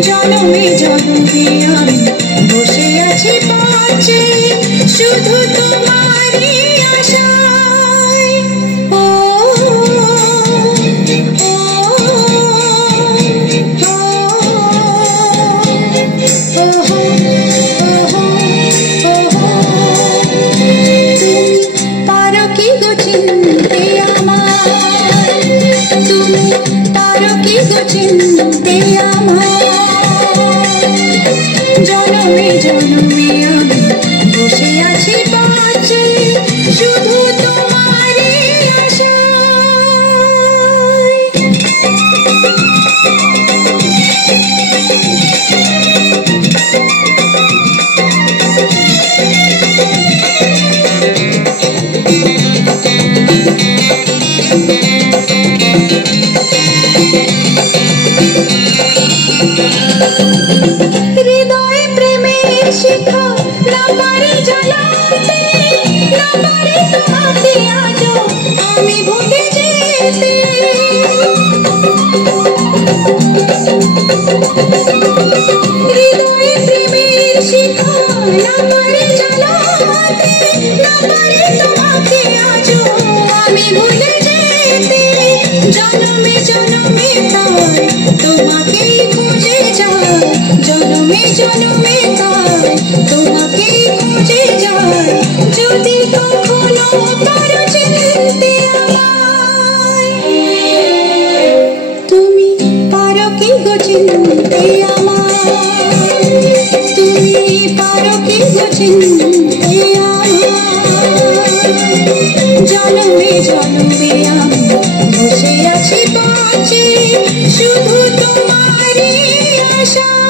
জনমে জনমে আমি বসে আছি পাশে শুধু তোমারই আশায়। ও পারো কি গো চিনতে আমায়, তুমি পারো কি গো চিনতে আমায়। জনমে জনমে আমি বসে আছি পাশে শুধু তোমারই আশায়। হৃদয়ে প্রেমের শিখা না পারি জ্বালাতে, না পারি তোমাকে আজও আমি ভুলে যেতে। হৃদয়ে প্রেমের শিখা না পারি জ্বালাতে, না পারি তোমাকে আজও আমি ভুলে যেতে। জনমে জনমে তাই তোমাকেই খুঁজে যাই, জনমে জনমে তাই তোমাকেই খুঁজে যাই। যদি কখনো পারো চিনতে আমায়, তুমি পারো কি গো চিনতে আমায়, তুমি পারো কি গো চিনতে আমায়। জনমে জনমে আমি বসে আছি পাশে শুধু তোমারই আশায়।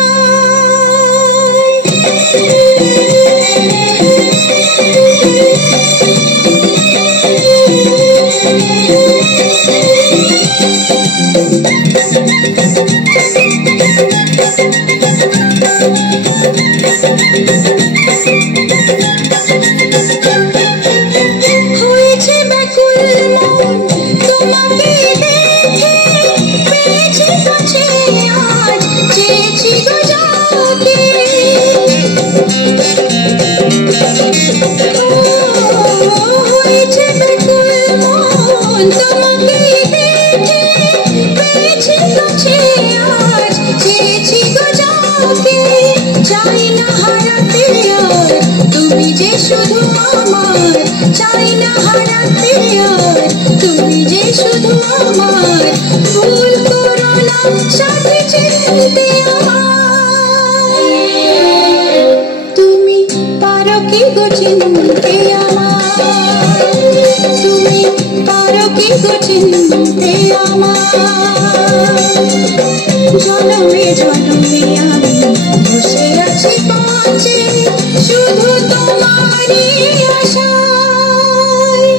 হয়েছে ব্যাকুল মন তোমাকে দেখে, পেয়েছি কাছে আজ চেয়েছি গো যাকে। হয়েছে ব্যাকুল মন তোমাকে দেখে, পেয়েছি কাছে আজ চেয়েছি গো যাকে। চাই না হারাতে আর তুমি যে শুধু আমার, চাই না হারাতে আর তুমি যে শুধু আমার। ভুল করো না সাথে চিনতে আমায়, তুমি পারো কি গো চিনতে আমায়, তুমি পারো কি গো চিনতে আমায়। জনমে জনমে আমি বসে আছি পাশে শুধু তোমারই আশায়।